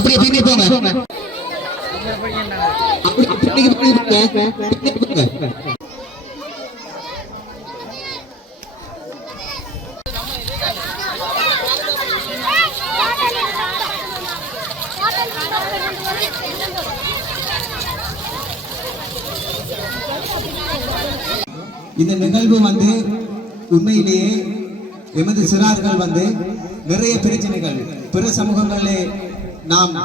அப்படியே பின்னி போங்க இந்த நிகழ்வு வந்து உண்மையிலேயே எமது சிறார்கள் வந்து நிறைய பிரச்சனைகள் பிற சமூகங்களிலே நாம்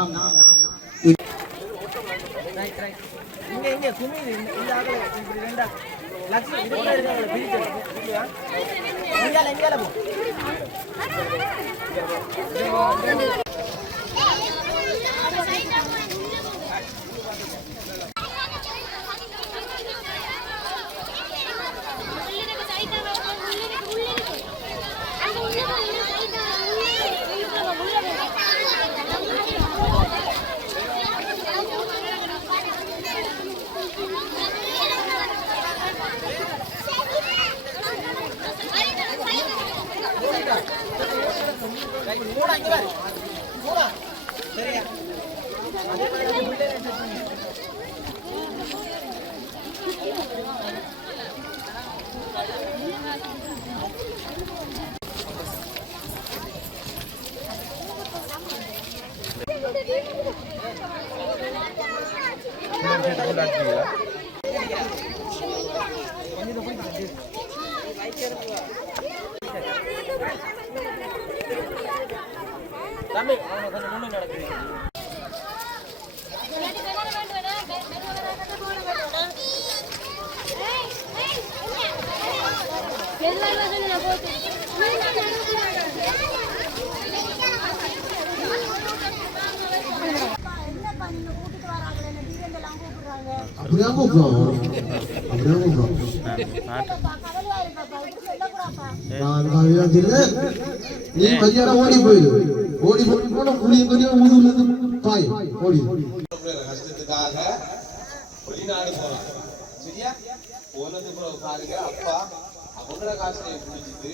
நீ பையனா ஓடி போயிடு ஓடி போன புளிய கொஞ்சம் ஊதுல இருந்து பாய் ஓடி கஷ்டத்துக்காக வெளிநாடு போறாங்க சரியா போனது பாருங்க அப்பா அவங்கள காசை குடிச்சிட்டு